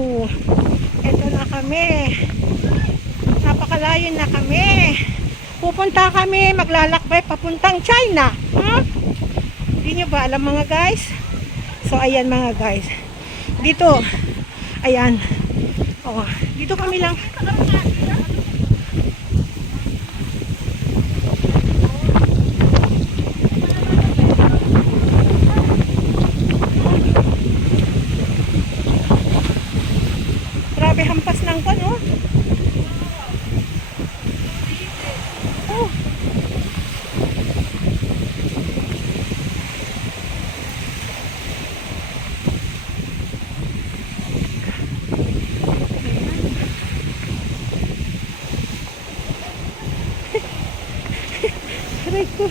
Ito na kami. Napakalayo na kami. Pupunta kami, maglalakbay papuntang China. Hindi nyo ba alam mga guys? So ayan mga guys. Dito. Ayan. Oh, dito kami lang. Grabe hampas ng kon, oh. Oh. Aray ko.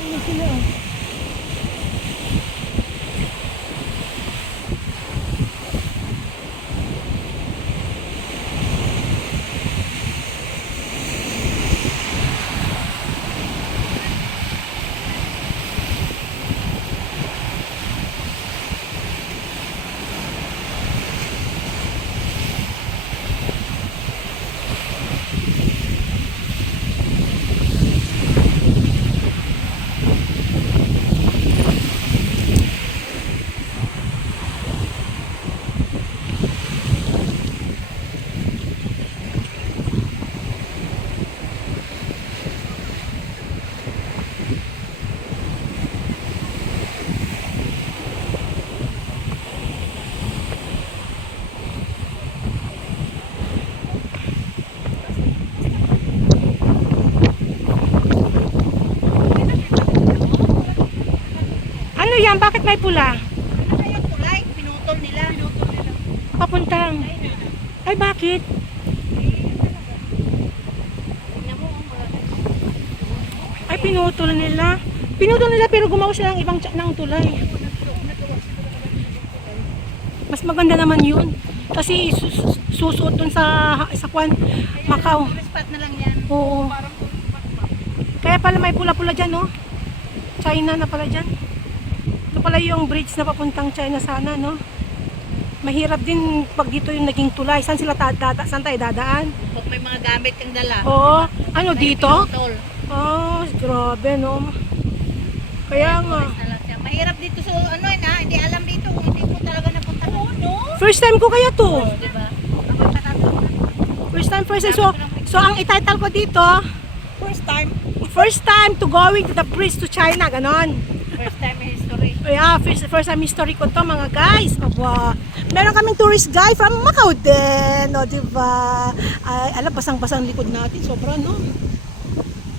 Ano sila? Ano yan? Bakit may pula? Ano yung kulay? Pinutol nila. Papuntang. Ay, bakit? Tingnan mo, Ay, pinutol nila. Pinutol nila pero gumawa sila ng ibang ng tulay. Mas maganda naman yun. Kasi susuot dun sa kwan, Macau. spot na lang yan. Oo. Kaya pala may pula-pula dyan, no? China na pala dyan. Ito pala yung bridge na papuntang China sana, no? Mahirap din pag dito yung naging tulay. Saan sila saan tayo dadaan? Pag may mga gamit kang dala. Oo. Ano dito? Pinutol. Oh, grabe, no? Kaya nga. Na lang siya. Mahirap dito sa ano yun ha. Hindi alam dito kung hindi mo talaga napunta. Oo, no? First time ko kaya to. Diba? Ako tatatawag. First time. So ang ititle ko dito, First time to going to the bridge to China, ganon. in history. Yeah, first time history ko to mga guys. Aba, meron kaming tourist guide from Macau din, no, diba? Ay, alam, basang-basang likod natin, sobra, no?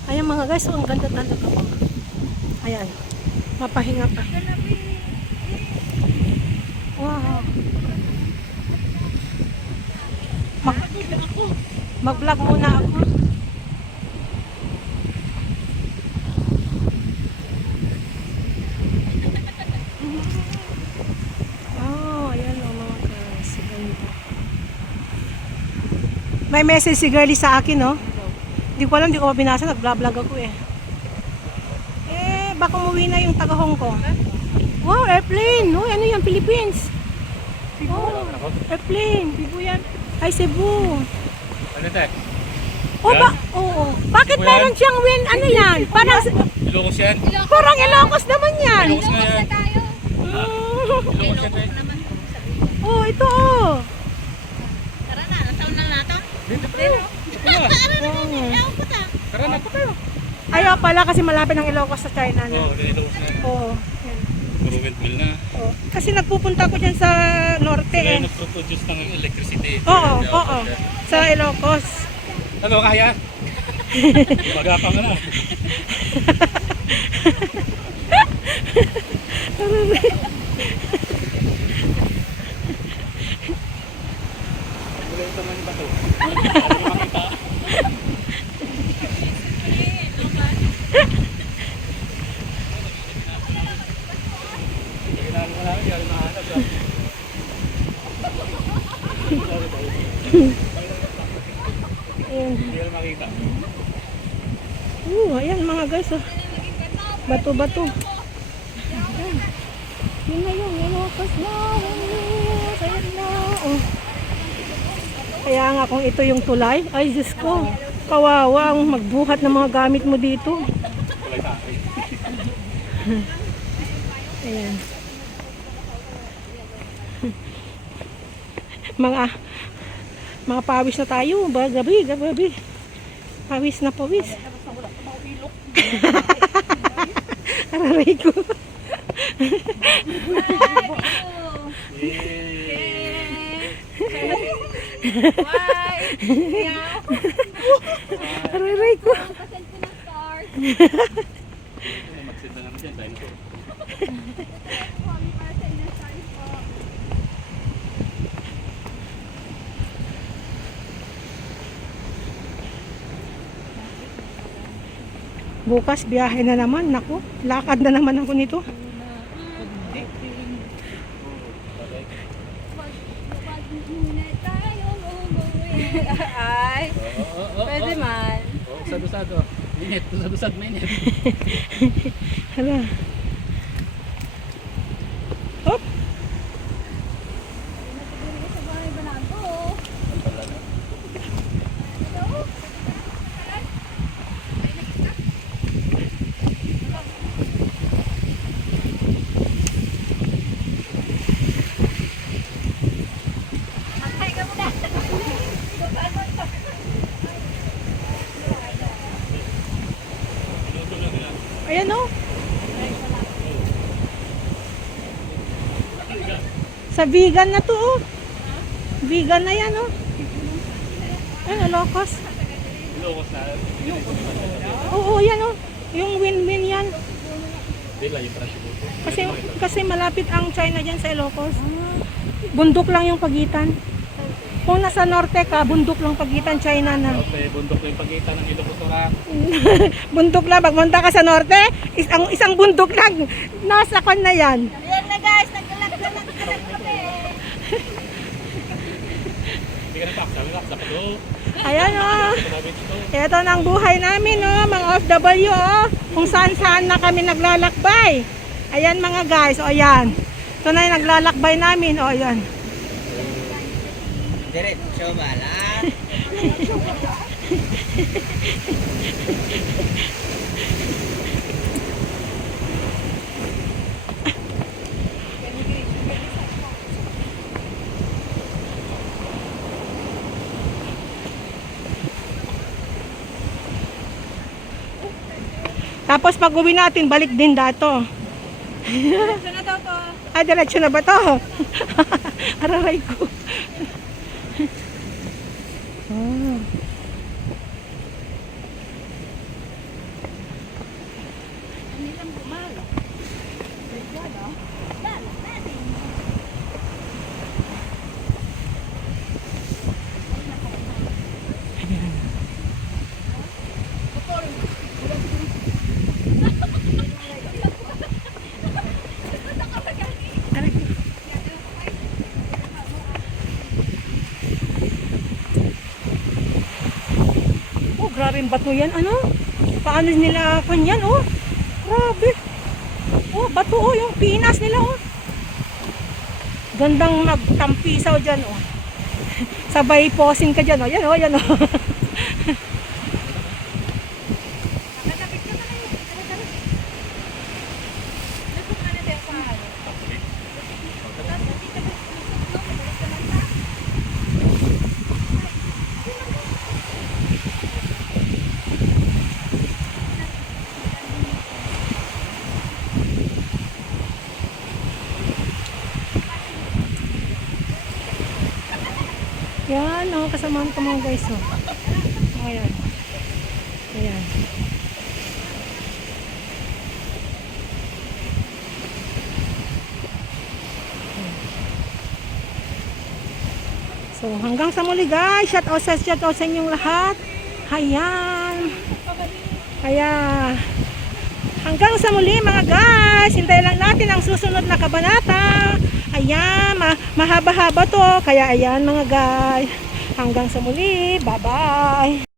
Ayan mga guys, so ang ganda-ganda ko. Ayan, mapahinga pa. Wow. Mag-vlog muna ako. May message si girlie sa akin, no? Hindi ko alam, hindi ko mabinasa, nag-vlog ako eh. Baka umuwi na yung taga Hong Kong. Wow, airplane! Oh, ano yan, Philippines? Oh, airplane. Cebu yan. Ay, Cebu. Ano ito? Oh, oo. Bakit Cebu meron yan? siyang win, ano yan? Parang, Ilocos yan. parang Ilocos naman yan. Ilocos nga yan. Oh, Ilocos yan. Naman. oh, ito oh. Tara na, ang taon na natin. Dito pa. Tara na po tayo. Ayaw pala kasi malapit ng Ilocos sa China na. Oo, Ilocos na. Oo. Yan. Puro windmill na. Oo. Kasi nagpupunta ko dyan sa norte Sila eh. yung nagproduce ng electricity. Oo, oo. Sa Ilocos. Ano, kaya? Magapang ka na. Wala yung taman ba ito? Makita. Ginagawa namin, Ayan. Hindi ko makita. Ayan mga guys. Oh. Bato-bato. Ayan. Yun na yung Ilocos na. Ayan na. Oh. Kaya nga kung ito yung tulay, ay Diyos ko, kawawa ang magbuhat ng mga gamit mo dito. Kulay sa akin. Ayan. mga pawis na tayo. Gabi. Pawis na pawis. Araray ko. Araray ko. Magsinda naman dyan, dinosaur. Bukas biyahe na naman. Naku, lakad na naman ako nito. Ay, pwede man. Oo, usad-usado. Init, usad-usad, mainit. Hala. Hop. Ayan o. Sa vegan na to oh. Vegan na yan oh. Ano, Ilocos? Ilocos na. Oo, yan oh. Yung win-win yan. Dila yung parang Kasi malapit ang China dyan sa Ilocos. Bundok lang yung pagitan. Kung nasa norte ka, bundok lang pagitan China na. Okay, bundok na yung pagitan ng Ilocos Oran. Bundok lang. Pagpunta ka sa norte, isang bundok lang. Nasa kan na yan. Ayan na guys, naglalagyan ng kami. Hindi ka napaksa, may paksa pa to. Ayan oh. Pinabit ito. Ito na ang buhay namin oh, mga OFW oh. Kung saan-saan na kami naglalakbay. Ayan mga guys, o ayan. Ito na yung naglalakbay namin, o ayan. Diretso bala. Tapos pag uwi natin, balik din dato. Diretso na daw to. Ay, diretso na ba to? Araray ko. Ah. Oh, grabe yung bato yan. Ano? Paano nila kanyan, oh? Grabe. Oh, bato, oh. Yung pinas nila, oh. Gandang magtampisaw dyan, oh. Sabay posing ka dyan, oh. Yan, oh. Yan, oh. Yan, oh, kasamahan ko mga guys, oh. Ayan. Ayan. So, hanggang sa muli guys. Shout out sa inyong lahat. Ayan. Kaya, hanggang sa muli mga guys. Hintayin lang natin ang susunod na kabanata. Ayan, mahaba-haba to. Kaya ayan mga guys. Hanggang sa muli. Bye-bye.